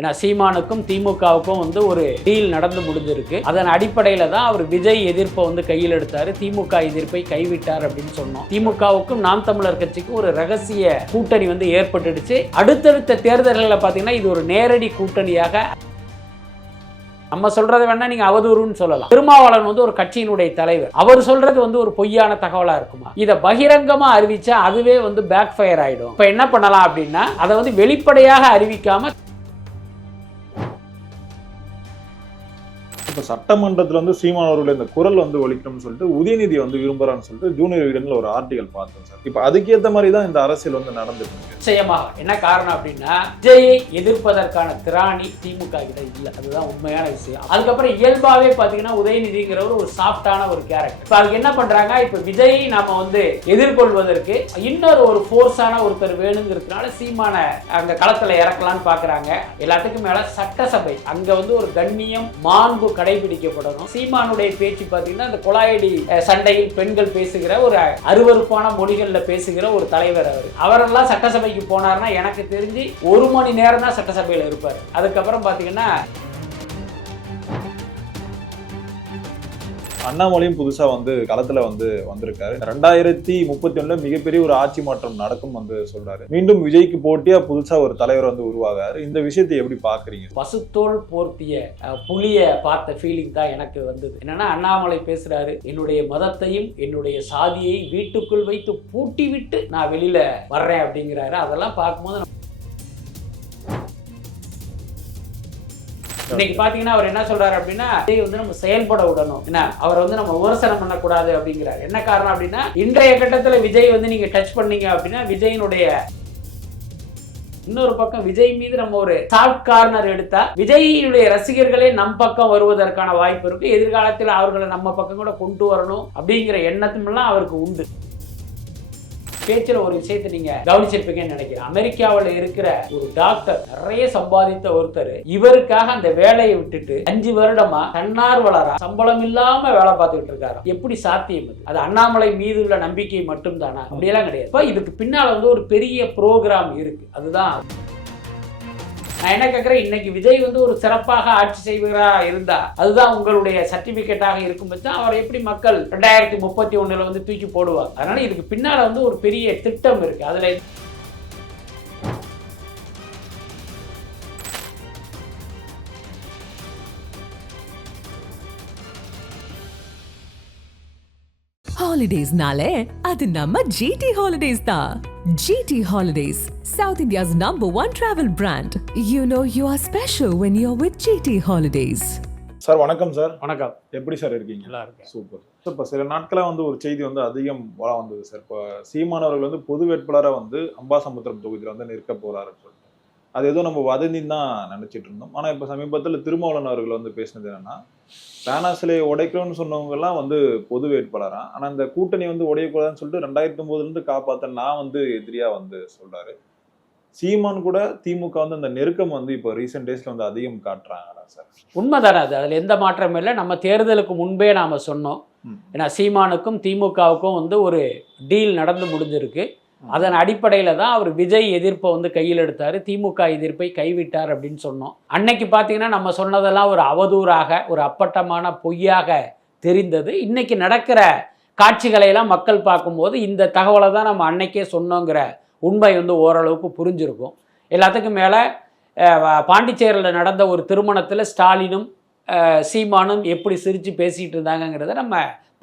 ஏன்னா சீமானுக்கும் திமுகவுக்கும் ஒரு டீல் நடந்து முடிஞ்சிருக்கு. அதன் அடிப்படையில் தான் அவர் விஜய் எதிர்ப்பை கையில் எடுத்தார், திமுக எதிர்ப்பை கைவிட்டார் அப்படின்னு சொன்னோம். திமுகவுக்கும் நாம் தமிழர் கட்சிக்கும் ஒரு ரகசிய கூட்டணி ஏற்பட்டுடுச்சு. அடுத்தடுத்த தேர்தல்களில் பார்த்தீங்கன்னா இது ஒரு நேரடி கூட்டணியாக நம்ம சொல்றதை வேணா நீங்க அவதூறுன்னு சொல்லலாம். திருமாவளவன் ஒரு கட்சியினுடைய தலைவர், அவர் சொல்றது ஒரு பொய்யான தகவலா இருக்குமா? இதை பகிரங்கமா அறிவிச்சா அதுவே பேக் ஃபயர் ஆயிடும். இப்ப என்ன பண்ணலாம் அப்படின்னா அதை வெளிப்படையாக அறிவிக்காம இப்போ சட்டமன்றத்தில் சீமான் அவர்களுடைய இந்த குரல் ஒலிக்கணும்னு சொல்லிட்டு உதயநிதி விரும்புறான்னு சொல்லிட்டு ஜூனியர் விகடன்ல ஒரு ஆர்டிகல் பார்த்தோம் சார். இப்போ அதுக்கேற்ற மாதிரி தான் இந்த அரசியல் நடந்துட்டு இருக்கு. நிச்சயமாக என்ன காரணம் அப்படின்னா விஜயை எதிர்ப்பதற்கான திராணி திமுக கிட்ட இல்லை, அதுதான் உண்மையான விஷயம். அதுக்கப்புறம் இயல்பாவே பாத்தீங்கன்னா உதயநிதிங்கிறவர் ஒரு சாஃப்டான ஒரு கேரக்டர். இப்போ அதுக்கு என்ன பண்றாங்க, இப்போ விஜயை நாம எதிர்கொள்வதற்கு இன்னொரு ஃபோர்ஸான ஒருத்தர் வேணுங்கிறதுனால சீமான அந்த களத்துல இறக்கலாம்னு பாக்குறாங்க. எல்லாத்துக்கும் மேல சட்டசபை அங்க ஒரு கண்ணியம் மாண்பு கடைபிடிக்கப்படணும். சீமானுடைய பேச்சு பார்த்தீங்கன்னா அந்த குழாயடி சண்டையில் பெண்கள் பேசுகிற ஒரு அருவருப்பான மொழிகள்ல பேசுகிற ஒரு தலைவர். அவரெல்லாம் சட்டசபைக்கு போனார்னா எனக்கு தெரிஞ்சு 1 மணி நேரம் தான் சட்டசபையில் இருப்பார். அதுக்கப்புறம் பார்த்தீங்கன்னா அண்ணாமலையும் புதுசா களத்துல வந்திருக்காரு. 2031 மிகப்பெரிய ஒரு ஆட்சி மாற்றம் நடக்கும் சொல்றாரு. மீண்டும் விஜய்க்கு போட்டியா புதுசா ஒரு தலைவர் உருவாகாரு. இந்த விஷயத்தை எப்படி பாக்குறீங்க? பசுத்தோல் போர்த்திய புலிய பார்த்த ஃபீலிங் தான் எனக்கு வந்தது. என்னன்னா அண்ணாமலை பேசுறாரு, என்னுடைய மதத்தையும் என்னுடைய சாதியை வீட்டுக்குள் வைத்து பூட்டி விட்டு நான் வெளியில வர்றேன் அப்படிங்கிறாரு. அதெல்லாம் பார்க்கும்போது இன்னைக்கு பாத்தீங்கன்னா அவர் என்ன சொல்றாரு அப்படின்னா நம்ம செயல்பட விடணும், என்ன அவர் நம்ம விமர்சனம் பண்ணக்கூடாது அப்படிங்கிறார். என்ன காரணம் அப்படின்னா இன்றைய கட்டத்துல விஜய் நீங்க டச் பண்ணீங்க அப்படின்னா விஜயினுடைய இன்னொரு பக்கம் விஜய் மீது நம்ம ஒரு சாஃப்ட் கார்னர் எடுத்தா விஜயினுடைய ரசிகர்களே நம் பக்கம் வருவதற்கான வாய்ப்பு இருக்கு. எதிர்காலத்தில் அவர்களை நம்ம பக்கம் கூட கொண்டு வரணும் அப்படிங்கிற எண்ணத்துமெல்லாம் அவருக்கு உண்டு. பேச்சில் ஒரு விஷயத்தை நீங்க கவனிச்சிருப்பீங்கன்னு நினைக்கிறேன். அமெரிக்காவில் இருக்கிற ஒரு டாக்டர், நிறைய சம்பாதித்த ஒருத்தர், இவருக்காக அந்த வேலையை விட்டுட்டு 5 வருடமா தன்னார்வலரா சம்பளம் இல்லாம வேலை பார்த்துக்கிட்டு இருக்காரு. எப்படி சாத்தியம்? அது அண்ணாமலை மீது உள்ள நம்பிக்கை மட்டும் தானா? அப்படியெல்லாம் கிடையாது. இப்ப இதுக்கு பின்னால ஒரு பெரிய ப்ரோக்ராம் இருக்கு. அதுதான் நான் என்ன கேட்கிறேன், இன்னைக்கு விஜய் ஒரு சிறப்பாக ஆட்சி செய்வதா இருந்தா அதுதான் உங்களுடைய சர்டிபிகேட்டாக இருக்கும் பட்சம் அவரை எப்படி மக்கள் 2031 தூக்கி போடுவாங்க. அதனால இதுக்கு பின்னால ஒரு பெரிய திட்டம் இருக்கு. அதுல Holidays nale adu namma GT Holidays da. GT Holidays, South India's #1 travel brand. You know you are special when you're with GT Holidays. Sir வணக்கம் சார். வணக்கம். எப்படி சார் இருக்கீங்க? நல்லா இருக்கேன். சூப்பர். இப்போ சில நாட்களா ஒரு செய்தி அதிகம் வந்தது சார். இப்போ சீமான் அவர்கள் பொது வேட்பாளரா அம்பாசமுத்திரம் தொகுதியில் நிற்க போறாருன்னு சொல்லிட்டு அது ஏதோ நம்ம வதந்தின்னு தான் நினைச்சிட்டு இருந்தோம். ஆனா இப்போ சமீபத்தில் திருமாவளவன் அவர்கள் பேசினது என்னன்னா, பேனா சிலையை உடைக்கணும்னு சொன்னவங்க எல்லாம் பொது வேட்பாளரா, ஆனா இந்த கூட்டணி உடையக்கூடாதுன்னு சொல்லிட்டு 2009 காப்பாத்த நான் எதிரியா சொல்றாரு. சீமான் கூட திமுக அந்த நெருக்கம் இப்போ ரீசெண்ட் டேஸ்ல அதிகம் காட்டுறாங்களா சார்? உண்மைதானே, அது அதுல எந்த மாற்றமும் இல்லை. நம்ம தேர்தலுக்கு முன்பே நாம சொன்னோம். ஏன்னா சீமானுக்கும் திமுகவுக்கும் ஒரு டீல் நடந்து முடிஞ்சிருக்கு. அதன் அடிப்படையில் தான் அவர் விஜய் எதிர்ப்பை கையில் எடுத்தார், திமுக எதிர்ப்பை கைவிட்டார் அப்படின்னு சொன்னோம். அன்னைக்கு பார்த்தீங்கன்னா நம்ம சொன்னதெல்லாம் ஒரு அவதூறாக, ஒரு அப்பட்டமான பொய்யாக தெரிந்தது. இன்னைக்கு நடக்கிற காட்சிகளையெல்லாம் மக்கள் பார்க்கும்போது இந்த தகவலை தான் நம்ம அன்னைக்கே சொன்னோங்கிற உண்மை ஓரளவுக்கு புரிஞ்சிருக்கும். எல்லாத்துக்கும் மேலே பாண்டிச்சேரியில் நடந்த ஒரு திருமணத்தில் ஸ்டாலினும் சீமானும் எப்படி சிரித்து பேசிகிட்டு இருந்தாங்கங்கிறத நம்ம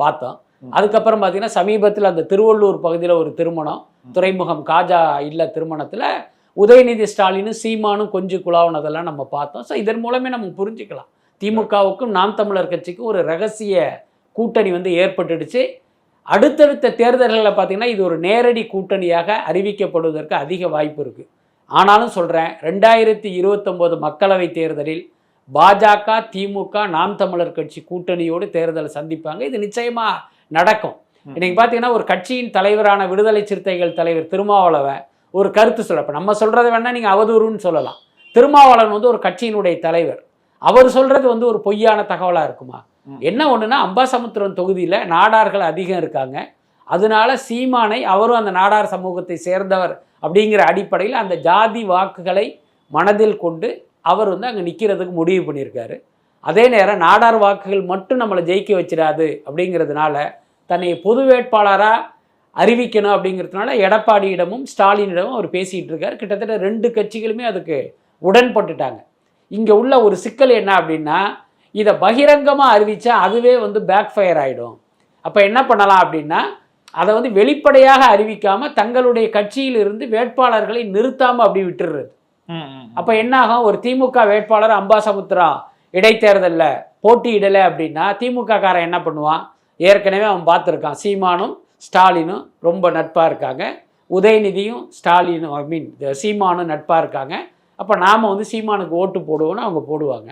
பார்த்தோம். அதுக்கப்புறம் பார்த்தீங்கன்னா சமீபத்தில் அந்த திருவள்ளூர் பகுதியில் ஒரு திருமணம், துறைமுகம் காஜா இல்ல திருமணத்தில் உதயநிதி ஸ்டாலினும் சீமானும் கொஞ்சம் குழாவுனதெல்லாம் நம்ம பார்த்தோம். ஸோ இதன் மூலமே நம்ம புரிஞ்சுக்கலாம் திமுகவுக்கும் நாம் தமிழர் கட்சிக்கும் ஒரு ரகசிய கூட்டணி ஏற்பட்டுடுச்சு. அடுத்தடுத்த தேர்தல்களில் பார்த்தீங்கன்னா இது ஒரு நேரடி கூட்டணியாக அறிவிக்கப்படுவதற்கு அதிக வாய்ப்பு இருக்குது. ஆனாலும் சொல்கிறேன், 2029 மக்களவை தேர்தலில் பாஜக, திமுக, நாம் தமிழர் கட்சி கூட்டணியோடு தேர்தலை சந்திப்பாங்க. இது நிச்சயமாக நடக்கும். இன்னைக்கு பார்த்தீங்கன்னா ஒரு கட்சியின் தலைவரான விடுதலை சிறுத்தைகள் தலைவர் திருமாவளவன் ஒரு கருத்து சொல்ல, நம்ம சொல்றதை வேணா நீங்க அவதூறுன்னு சொல்லலாம். திருமாவளவன் ஒரு கட்சியினுடைய தலைவர், அவர் சொல்றது ஒரு பொய்யான தகவலா இருக்குமா? என்ன ஒண்ணுன்னா அம்பாசமுத்திரம் தொகுதியில நாடார்கள் அதிகம் இருக்காங்க. அதனால சீமானை அவரும் அந்த நாடார் சமூகத்தை சேர்ந்தவர் அப்படிங்கிற அடிப்படையில் அந்த ஜாதி வாக்குகளை மனதில் கொண்டு அவர் வந்து அங்கே நிற்கிறதுக்கு முடிவு பண்ணியிருக்காரு. அதே நேரம் நாடார் வாக்குகள் மட்டும் நம்மளை ஜெயிக்க வச்சிடாது அப்படிங்கிறதுனால தன்னை பொது வேட்பாளராக அறிவிக்கணும் அப்படிங்கிறதுனால எடப்பாடியிடமும் ஸ்டாலினிடமும் அவர் பேசிகிட்டு இருக்கார். கிட்டத்தட்ட 2 கட்சிகளுமே அதுக்கு உடன்பட்டுட்டாங்க. இங்கே உள்ள ஒரு சிக்கல் என்ன அப்படின்னா, இதை பகிரங்கமாக அறிவித்தா அதுவே வந்து பேக் ஃபயர் ஆகிடும். அப்போ என்ன பண்ணலாம் அப்படின்னா, அதை வந்து வெளிப்படையாக அறிவிக்காமல் தங்களுடைய கட்சியிலிருந்து வேட்பாளர்களை நிறுத்தாமல் அப்படி விட்டுடுறது. அப்போ என்னாகும், ஒரு திமுக வேட்பாளர் அம்பாசமுத்திரம் இடைத்தேர்தலில் போட்டியிடலை அப்படின்னா திமுக காரன் என்ன பண்ணுவான், ஏற்கனவே அவன் பார்த்துருக்கான், சீமானும் ஸ்டாலினும் ரொம்ப நட்பாக இருக்காங்க, உதயநிதியும் ஸ்டாலினும் சீமானும் நட்பாக இருக்காங்க, அப்போ நாம் வந்து சீமானுக்கு ஓட்டு போடுவோன்னு அவங்க போடுவாங்க.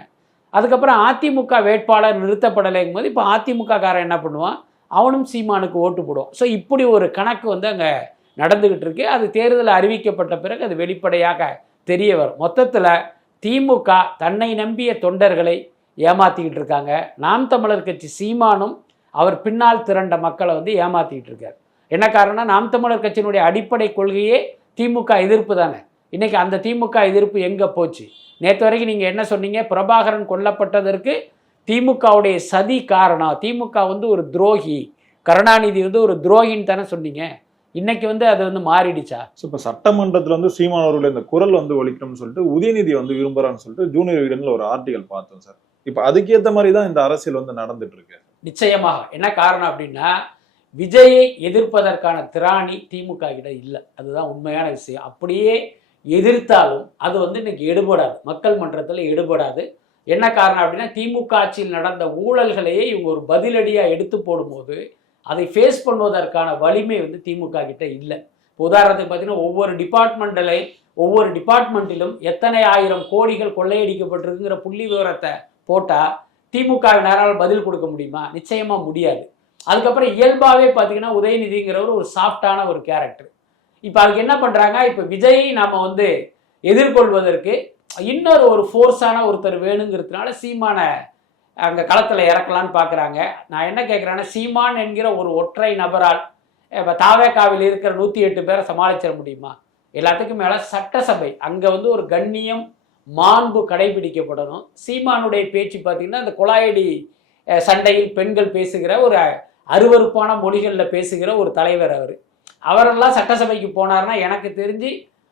அதுக்கப்புறம் அதிமுக வேட்பாளர் நிறுத்தப்படலைங்கும் போது இப்போ அதிமுக காரன் என்ன பண்ணுவான், அவனும் சீமானுக்கு ஓட்டு போடுவான். ஸோ இப்படி ஒரு கணக்கு வந்து அங்கே நடந்துக்கிட்டு இருக்கு. அது தேர்தல் அறிவிக்கப்பட்ட பிறகு அது வெளிப்படையாக தெரிய வரும். மொத்தத்தில் திமுக தன்னை நம்பிய தொண்டர்களை ஏமாற்றிக்கிட்டு இருக்காங்க. நாம் தமிழர் கட்சி சீமானும் அவர் பின்னால் திரண்ட மக்களை வந்து ஏமாற்றிக்கிட்டு இருக்கார். என்ன காரணம்னா, நாம் தமிழர் கட்சியினுடைய அடிப்படை கொள்கையே திமுக எதிர்ப்பு தானே. இன்றைக்கி அந்த திமுக எதிர்ப்பு எங்கே போச்சு? நேற்று வரைக்கும் நீங்கள் என்ன சொன்னீங்க, பிரபாகரன் கொல்லப்பட்டதற்கு திமுகவுடைய சதி காரணம், திமுக வந்து ஒரு துரோகி, கருணாநிதி வந்து ஒரு துரோகின்னு தானே சொன்னீங்க. இன்னைக்கு வந்து அது வந்து மாறிடுச்சா? இப்போ சட்டமன்றத்தில் வந்து சீமான் அவர்கள் இந்த குரல் வந்து ஒழிக்கணும்னு சொல்லிட்டு உதயநிதி வந்து விரும்புறான்னு சொல்லிட்டு ஜூனியர் விகடனில் ஒரு ஆர்டிகல் பார்த்தோம் சார். இப்போ அதுக்கேற்ற மாதிரி தான் இந்த அரசியல் வந்து நடந்துட்டு இருக்கு. நிச்சயமாக. என்ன காரணம் அப்படின்னா, விஜயை எதிர்ப்பதற்கான திராணி திமுக கிட்ட இல்லை. அதுதான் உண்மையான விஷயம். அப்படியே எதிர்த்தாலும் அது வந்து இன்னைக்கு எடுபடாது, மக்கள் மன்றத்தில் எடுபடாது. என்ன காரணம் அப்படின்னா, திமுக ஆட்சியில் நடந்த ஊழல்களையே இவங்க ஒரு பதிலடியாக எடுத்து போடும்போது அதை ஃபேஸ் பண்ணுவதற்கான வலிமை வந்து திமுக கிட்ட இல்லை. உதாரணத்துக்கு பார்த்தீங்கன்னா, ஒவ்வொரு டிபார்ட்மெண்ட்டிலும் எத்தனை ஆயிரம் கோடிகள் கொள்ளையடிக்கப்பட்டிருக்குங்கிற புள்ளி விவரத்தை போட்டால் திமுகவினரால் பதில் கொடுக்க முடியுமா? நிச்சயமாக முடியாது. அதுக்கப்புறம் இயல்பாகவே பார்த்தீங்கன்னா, உதயநிதிங்கிறவர் ஒரு சாஃப்டான ஒரு கேரக்டர். இப்போ அதுக்கு என்ன பண்ணுறாங்க, இப்போ விஜயை நாம் வந்து எதிர்கொள்வதற்கு இன்னொரு ஒரு ஃபோர்ஸான ஒருத்தர் வேணுங்கிறதுனால சீமானை அங்கே களத்தில் இறக்கலான்னு பார்க்குறாங்க. நான் என்ன கேட்குறேன்னா, சீமான் என்கிற ஒரு ஒற்றை நபரால் இப்போ தாவேகாவில் இருக்கிற 108 பேரை சமாளிச்சிட முடியுமா? எல்லாத்துக்கும் மேலே சட்டசபை, அங்கே வந்து ஒரு கண்ணியம் மாண்பு கடைபிடிக்கப்படணும். சீமானுடைய பேச்சு பார்த்திங்கன்னா, அந்த குழாயடி சண்டையில் பெண்கள் பேசுகிற ஒரு அருவருப்பான மொழிகளில் பேசுகிற ஒரு தலைவர் அவரெல்லாம் சட்டசபைக்கு போனார்னா எனக்கு தெரிஞ்சு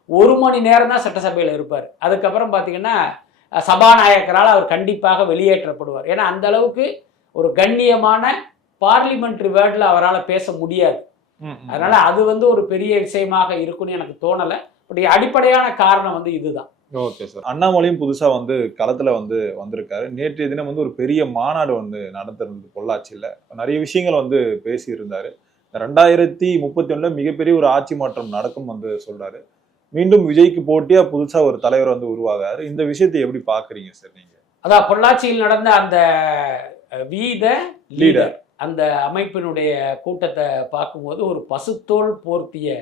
1 மணி நேரம் தான் சட்டசபையில் இருப்பார். அதுக்கப்புறம் பார்த்திங்கன்னா சபாநாயகரால் அவர் கண்டிப்பாக வெளியேற்றப்படுவார். ஏன்னா அந்த அளவுக்கு ஒரு கண்ணியமான பார்லிமெண்ட்ரி வேர்டில் அவரால் பேச முடியாது. அதனால் அது வந்து ஒரு பெரிய விஷயமாக இருக்குன்னு எனக்கு தோணலை. பட் அடிப்படையான காரணம் வந்து இதுதான். Okay sir. அண்ணாமலையும் புதுசாக வந்து களத்தில் வந்து வந்திருக்காரு. நேற்றைய தினம் வந்து ஒரு பெரிய மாநாடு வந்து நடந்திருந்தது பொள்ளாச்சியில். நிறைய விஷயங்கள் வந்து பேசியிருந்தார். 2031 மிகப்பெரிய ஒரு ஆட்சி மாற்றம் நடக்கும் வந்து சொல்றாரு. மீண்டும் விஜய்க்கு போட்டியா புதுசா ஒரு தலைவர் வந்து உருவாகாரு. இந்த விஷயத்தை எப்படி பாக்குறீங்க சார் நீங்க? அதான் பொள்ளாச்சியில் நடந்த அந்த வீத லீடர் அந்த அமைப்பினுடைய கூட்டத்தை பார்க்கும்போது ஒரு பசுத்தோல் போர்த்திய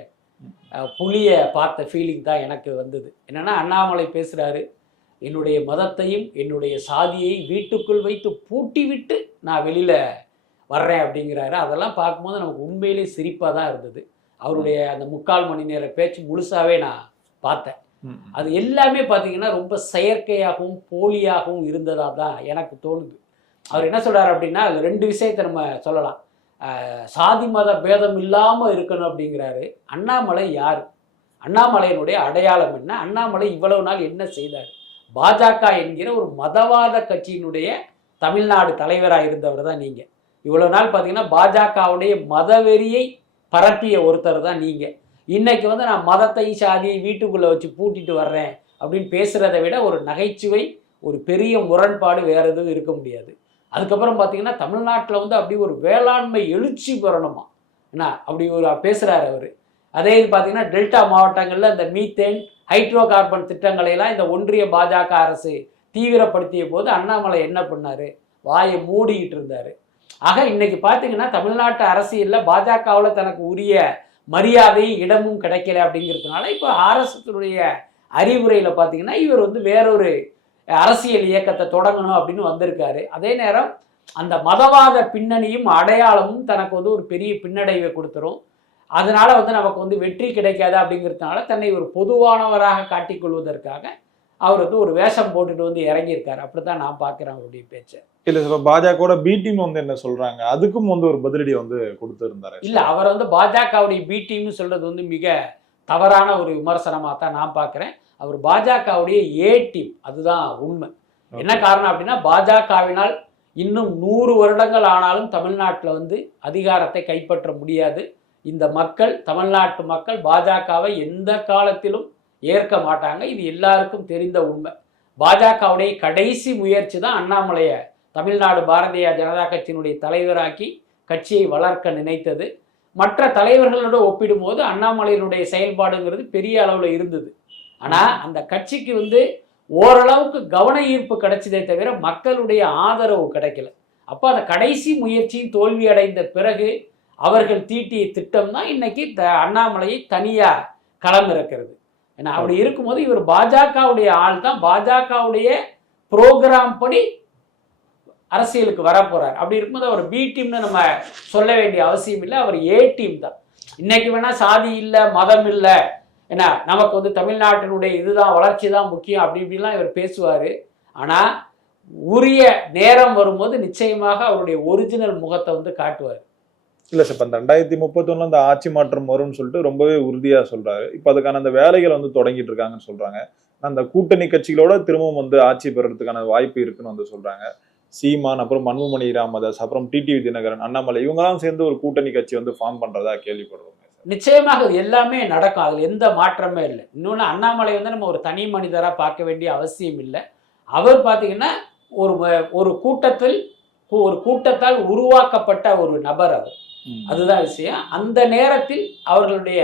புலியை பார்த்த ஃபீலிங் தான் எனக்கு வந்தது. என்னன்னா, அண்ணாமலை பேசுறாரு, என்னுடைய மதத்தையும் என்னுடைய சாதியை வீட்டுக்குள் வைத்து பூட்டி விட்டு நான் வெளியில வர்றேன் அப்படிங்கிறாரு. அதெல்லாம் பார்க்கும்போது நமக்கு உண்மையிலே சிரிப்பாக தான் இருந்தது. அவருடைய அந்த 3/4 மணி நேர பேச்சு முழுசாவே நான் பார்த்தேன். அது எல்லாமே பார்த்தீங்கன்னா ரொம்ப செயற்கையாகவும் போலியாகவும் இருந்ததாக தான் எனக்கு தோணுது. அவர் என்ன சொல்கிறார் அப்படின்னா, அது 2 விஷயத்தை நம்ம சொல்லலாம். சாதி மத பேதம் இல்லாமல் இருக்கணும் அப்படிங்கிறாரு. அண்ணாமலை யார்? அண்ணாமலையினுடைய அடையாளம் என்ன? அண்ணாமலை இவ்வளவு நாள் என்ன செய்தார்? பாஜக என்கிற ஒரு மதவாத கட்சியினுடைய தமிழ்நாடு தலைவராக இருந்தவர் தான் நீங்கள். இவ்வளவு நாள் பார்த்தீங்கன்னா பாஜகவுடைய மதவெறியை பரப்பிய ஒருத்தர் தான் நீங்கள். இன்னைக்கு வந்து நான் மதத்தை சாதியை வீட்டுக்குள்ளே வச்சு பூட்டிட்டு வர்றேன் அப்படின்னு பேசுகிறத விட ஒரு நகைச்சுவை, ஒரு பெரிய முரண்பாடு வேறு எதுவும் இருக்க முடியாது. அதுக்கப்புறம் பார்த்தீங்கன்னா, தமிழ்நாட்டில் வந்து அப்படி ஒரு வேளாண்மை எழுச்சி பெறணுமா என்ன அப்படி ஒரு பேசுகிறார் அவர். அதே இது பார்த்தீங்கன்னா, டெல்டா மாவட்டங்களில் இந்த மீத்தேன் ஹைட்ரோ கார்பன் திட்டங்களையெல்லாம் இந்த ஒன்றிய பாஜக அரசு தீவிரப்படுத்திய போது அண்ணாமலை என்ன பண்ணார்? வாயை மூடிக்கிட்டு இருந்தார். ஆக இன்னைக்கு பார்த்தீங்கன்னா, தமிழ்நாட்டு அரசியலில் பாஜகவில் தனக்கு உரிய மரியாதையும் இடமும் கிடைக்கல அப்படிங்கிறதுனால இப்போ ஆர்எஸ்எஸ்னுடைய அறிவுரையில் பார்த்தீங்கன்னா, இவர் வந்து வேறொரு அரசியல் இயக்கத்தை தொடங்கணும் அப்படின்னு வந்திருக்காரு. அதே நேரம் அந்த மதவாத பின்னணியும் அடையாளமும் தனக்கு வந்து ஒரு பெரிய பின்னடைவை கொடுத்துரும். அதனால வந்து நமக்கு வந்து வெற்றி கிடைக்காது அப்படிங்கிறதுனால தன்னை ஒரு பொதுவானவராக காட்டிக்கொள்வதற்காக அவர் வந்து ஒரு வேஷம் போட்டுட்டு வந்து இறங்கியிருக்காரு. அப்படித்தான் நான் பார்க்குறேன் அவருடைய பேச்சை. இல்ல சார், பாஜக பி டீம் வந்து என்ன சொல்றாங்க, அதுக்கும் வந்து ஒரு பதிலடி வந்து கொடுத்திருந்தாரு. இல்ல, அவர் வந்து பாஜகவுடைய பி டீம்னு சொல்றது வந்து மிக தவறான ஒரு விமர்சனமாக தான் நான் பார்க்குறேன். அவர் பாஜகவுடைய ஏ டீம், அதுதான் உண்மை. என்ன காரணம் அப்படின்னா, பாஜகவினால் இன்னும் 100 வருடங்கள் ஆனாலும் தமிழ்நாட்டில் வந்து அதிகாரத்தை கைப்பற்ற முடியாது. இந்த மக்கள், தமிழ்நாட்டு மக்கள் பாஜகவை எந்த காலத்திலும் ஏற்க மாட்டாங்க. இது எல்லாருக்கும் தெரிந்த உண்மை. பாஜகவுடைய கடைசி முயற்சி தான் அண்ணாமலையை தமிழ்நாடு பாரதிய ஜனதா கட்சியினுடைய தலைவராக்கி கட்சியை வளர்க்க நினைத்தது. மற்ற தலைவர்களோடு ஒப்பிடும்போது அண்ணாமலையினுடைய செயல்பாடுங்கிறது பெரிய அளவில் இருந்தது. ஆனால் அந்த கட்சிக்கு வந்து ஓரளவுக்கு கவன ஈர்ப்பு கிடைச்சதே தவிர மக்களுடைய ஆதரவு கிடைக்கல. அப்போ அந்த கடைசி முயற்சியின் தோல்வி அடைந்த பிறகு அவர்கள் தீட்டிய திட்டம் தான் இன்னைக்கு அண்ணாமலையை தனியாக களம் இறக்கிறது. ஏன்னா அப்படி இருக்கும்போது இவர் பாஜகவுடைய ஆள் தான், பாஜகவுடைய புரோகிராம் படி அரசியலுக்கு வரப்போறார். அப்படி இருக்கும்போது அவர் பி டீம்னு நம்ம சொல்ல வேண்டிய அவசியம் இல்லை, அவர் ஏ டீம் தான். இன்னைக்கு வேணா சாதி இல்லை, மதம் இல்லை, ஏன்னா நமக்கு வந்து தமிழ்நாட்டினுடைய இதுதான் வளர்ச்சி தான் முக்கியம் அப்படி இப்படிலாம் இவர் பேசுவார். ஆனால் உரிய நேரம் வரும்போது நிச்சயமாக அவருடைய ஒரிஜினல் முகத்தை வந்து காட்டுவார். இல்ல சார், இப்போ 2031 அந்த ஆட்சி மாற்றம் வரும்னு சொல்லிட்டு ரொம்பவே உறுதியா சொல்றாரு. இப்போ அதுக்கான அந்த வேலைகள் வந்து தொடங்கிட்டு இருக்காங்கன்னு சொல்றாங்க. அந்த கூட்டணி கட்சிகளோட திரும்பவும் வந்து ஆட்சி பெறறதுக்கான வாய்ப்பு இருக்குன்னு வந்து சொல்றாங்க. சீமான், அப்புறம் மன்மோகன் ராமதாஸ், அப்புறம் டிடிவி தினகரன், அண்ணாமலை இவங்கெல்லாம் சேர்ந்து ஒரு கூட்டணி கட்சி வந்து ஃபார்ம் பண்றதா கேள்விப்படுறோம். நிச்சயமாக இது எல்லாமே நடக்கும், அதில் எந்த மாற்றமே இல்லை. இன்னொன்று, அண்ணாமலை வந்து நம்ம ஒரு தனி மனிதராக பார்க்க வேண்டிய அவசியம் இல்லை. அவர் பார்த்தீங்கன்னா ஒரு கூட்டத்தால் உருவாக்கப்பட்ட ஒரு நபர் அவர். அதுதான் விஷயம். அந்த நேரத்தில் அவர்களுடைய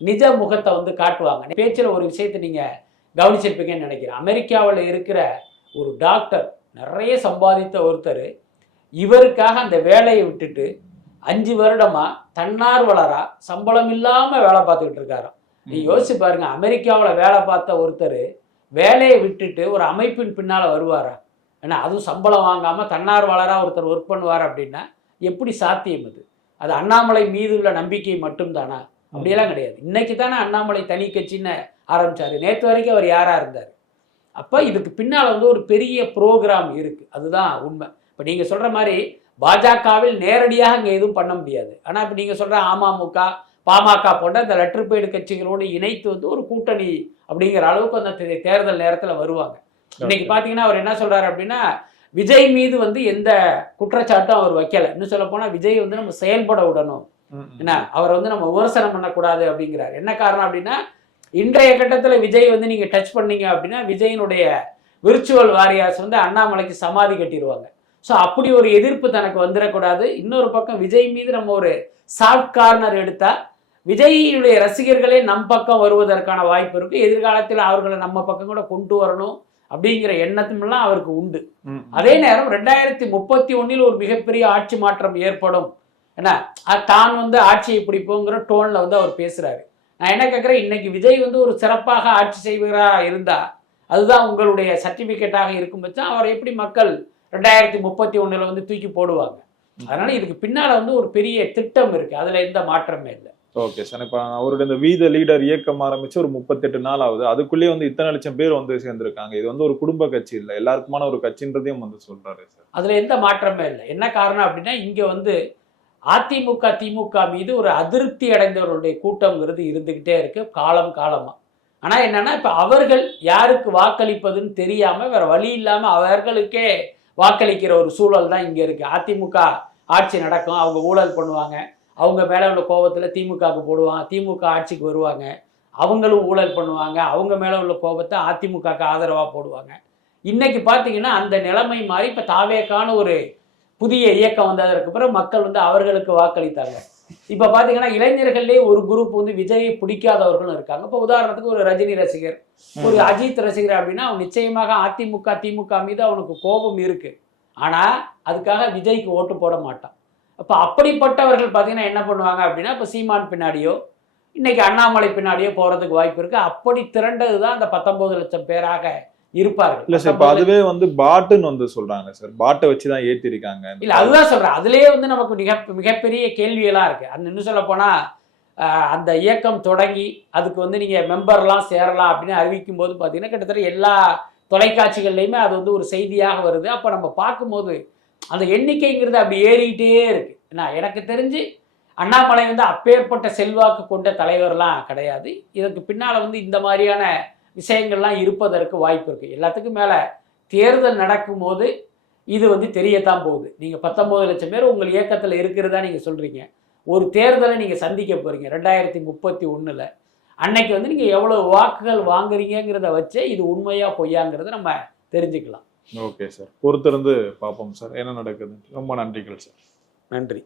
நிஜ முகத்தை வந்து காட்டுவாங்க. பேச்சில் ஒரு விஷயத்தை நீங்கள் கவனிச்சிருப்பீங்கன்னு நினைக்கிறேன். அமெரிக்காவில் இருக்கிற ஒரு டாக்டர், நிறைய சம்பாதித்த ஒருத்தர், இவருக்காக அந்த வேலையை விட்டுட்டு 5 வருடமா தன்னார்வலரா சம்பளம் இல்லாமல் வேலை பார்த்துக்கிட்டு இருக்காராம். நீ யோசிச்சு பாருங்க, அமெரிக்காவில் வேலை பார்த்த ஒருத்தர் வேலையை விட்டுட்டு ஒரு அமைப்பின் பின்னால் வருவாரா? ஏன்னா அதுவும் சம்பளம் வாங்காமல் தன்னார்வலராக ஒருத்தர் ஒர்க் பண்ணுவார் அப்படின்னா எப்படி சாத்தியம் அது? அது அண்ணாமலை மீது உள்ள நம்பிக்கை மட்டும்தானா? அப்படியெல்லாம் கிடையாது. இன்னைக்கு தானே அண்ணாமலை தனி கட்சின்னு ஆரம்பிச்சாரு. நேற்று வரைக்கும் அவர் யாரா இருந்தார்? அப்போ இதுக்கு பின்னால் வந்து ஒரு பெரிய ப்ரோக்ராம் இருக்கு, அதுதான் உண்மை. இப்போ நீங்கள் சொல்ற மாதிரி பாஜகவில் நேரடியாக இங்கே எதுவும் பண்ண முடியாது. ஆனால் இப்போ நீங்கள் சொல்ற அமமுக, பாமக போன்ற அந்த லெட்டர் பேடு கட்சிகளோடு இணைத்து வந்து ஒரு கூட்டணி அப்படிங்கிற அளவுக்கு அந்த தேர்தல் நேரத்தில் வருவாங்க. இன்னைக்கு பார்த்தீங்கன்னா அவர் என்ன சொல்றாரு அப்படின்னா, விஜய் மீது வந்து எந்த குற்றச்சாட்டும் அவர் வைக்கல. இன்னும் சொல்ல போனால் விஜய் வந்து நம்ம செயல்பட விடணும், என்ன அவரை வந்து நம்ம விமர்சனம் பண்ணக்கூடாது அப்படிங்கிறார். என்ன காரணம் அப்படின்னா, இன்றைய கட்டத்தில் விஜய் வந்து நீங்கள் டச் பண்ணீங்க அப்படின்னா விஜயினுடைய விர்ச்சுவல் வாரியார்ஸ் வந்து அண்ணாமலைக்கு சமாதி கட்டிடுவாங்க. ஸோ அப்படி ஒரு எதிர்ப்பு தனக்கு வந்துடக்கூடாது. இன்னொரு பக்கம் விஜய் மீது நம்ம ஒரு சாஃப்ட் கார்னர் எடுத்தால் விஜயினுடைய ரசிகர்களே நம் பக்கம் வருவதற்கான வாய்ப்பு இருக்கு. எதிர்காலத்தில் அவர்களை நம்ம பக்கம் கூட கொண்டு வரணும் அப்படிங்கிற எண்ணத்துமெல்லாம் அவருக்கு உண்டு. அதே நேரம் 2031 ஒரு மிகப்பெரிய ஆட்சி மாற்றம் ஏற்படும், ஏன்னா தான் வந்து ஆட்சியை பிடிப்போங்கிற டோன்ல வந்து அவர் பேசுறாரு. நான் என்ன கேட்குறேன், இன்னைக்கு விஜய் வந்து ஒரு சிறப்பாக ஆட்சி செய்வராக இருந்தா அதுதான் உங்களுடைய சர்டிபிகேட்டாக இருக்கும் பட்சம் அவரை எப்படி மக்கள் 2031 வந்து தூக்கி போடுவாங்க? அதனால இதுக்கு பின்னால வந்து ஒரு பெரிய திட்டம் இருக்கு, அதுல எந்த மாற்றமே இல்லை. ஓகே சார், இப்போ அவருடைய இந்த வீத லீடர் இயக்கம் ஆரம்பிச்சு ஒரு 38 நாள் ஆகுது. அதுக்குள்ளேயே வந்து இத்தனை லட்சம் பேர் வந்து சேர்ந்திருக்காங்க. இது வந்து ஒரு குடும்ப கட்சி இல்லை, எல்லாருக்குமான ஒரு கட்சின்றதையும் வந்து சொல்றாரு சார். அதுல எந்த மாற்றமே இல்லை. என்ன காரணம் அப்படின்னா, இங்க வந்து அதிமுக திமுக மீது ஒரு அதிருப்தி அடைந்தவர்களுடைய கூட்டம்ங்கிறது இருந்துகிட்டே இருக்கு காலமா. ஆனா என்னன்னா, இப்ப அவர்கள் யாருக்கு வாக்களிப்பதுன்னு தெரியாம வேற வழி இல்லாம அவர்களுக்கே வாக்களிக்கிற ஒரு சூழல் தான் இங்க இருக்கு. அதிமுக ஆட்சி நடக்கும், அவங்க ஊழல் பண்ணுவாங்க, அவங்க மேல உள்ள கோபத்தில் திமுகவுக்கு போடுவாங்க, திமுக ஆட்சிக்கு வருவாங்க, அவங்களும் ஊழல் பண்ணுவாங்க, அவங்க மேல உள்ள கோபத்தை அதிமுகவுக்கு ஆதரவாக போடுவாங்க. இன்னைக்கு பார்த்தீங்கன்னா அந்த நிலைமை மாறி இப்போ தாவேக்கான ஒரு புதிய இயக்கம் வந்ததற்கு பிறகு மக்கள் வந்து அவர்களுக்கு வாக்களித்தாங்க. இப்போ பார்த்தீங்கன்னா இளைஞர்கள்லேயே ஒரு குரூப் வந்து விஜயை பிடிக்காதவர்களும் இருக்காங்க. இப்போ உதாரணத்துக்கு ஒரு ரஜினி ரசிகர், ஒரு அஜித் ரசிகர் அப்படின்னா அவன் நிச்சயமாக அதிமுக திமுக மீது அவனுக்கு கோபம் இருக்கு, ஆனால் அதுக்காக விஜய்க்கு ஓட்டு போட மாட்டான். அப்போ அப்படிப்பட்டவர்கள் பார்த்தீங்கன்னா என்ன பண்ணுவாங்க அப்படின்னா, இப்போ சீமான் பின்னாடியோ இன்னைக்கு அண்ணாமலை பின்னாடியோ போகிறதுக்கு வாய்ப்பு இருக்கு. அப்படி திரண்டது தான் அந்த 19 லட்சம் பேராக இருப்பார்கள். இல்ல சார், இப்போ அதுவே வந்து பாட்டுன்னு வந்து சொல்றாங்க சார், பாட்டை வச்சுதான் ஏற்றிருக்காங்க. இல்லை, அதுதான் சொல்றேன். அதுலேயே வந்து நமக்கு மிகப்பெரிய கேள்வியெல்லாம் இருக்கு. அந்த இன்னும் சொல்ல போனா அந்த இயக்கம் தொடங்கி அதுக்கு வந்து நீங்கள் மெம்பர்லாம் சேரலாம் அப்படின்னு அறிவிக்கும் போது பார்த்தீங்கன்னா கிட்டத்தட்ட எல்லா தொலைக்காட்சிகள்லையுமே அது வந்து ஒரு செய்தியாக வருது. அப்போ நம்ம பார்க்கும்போது அந்த எண்ணிக்கைங்கிறது அப்படி ஏறிக்கிட்டே இருக்குது. எனக்கு தெரிஞ்சு அண்ணாமலை வந்து அப்பேற்பட்ட செல்வாக்கு கொண்ட தலைவர்லாம் கிடையாது. இதற்கு பின்னால் வந்து இந்த மாதிரியான விஷயங்கள்லாம் இருப்பதற்கு வாய்ப்பு இருக்குது. எல்லாத்துக்கும் மேலே தேர்தல் நடக்கும்போது இது வந்து தெரியத்தான் போகுது. நீங்கள் 19 லட்சம் பேர் உங்கள் இயக்கத்தில் இருக்கிறதா நீங்கள் சொல்கிறீங்க. ஒரு தேர்தலை நீங்கள் சந்திக்க போகிறீங்க 2031. அன்னைக்கு வந்து நீங்கள் எவ்வளோ வாக்குகள் வாங்குறீங்கிறத வச்சே இது உண்மையா பொய்யாங்கிறத நம்ம தெரிஞ்சுக்கலாம். ஓகே சார், பொறுத்திருந்து பார்ப்போம் சார் என்ன நடக்குது. ரொம்ப நன்றிகள் சார். நன்றி.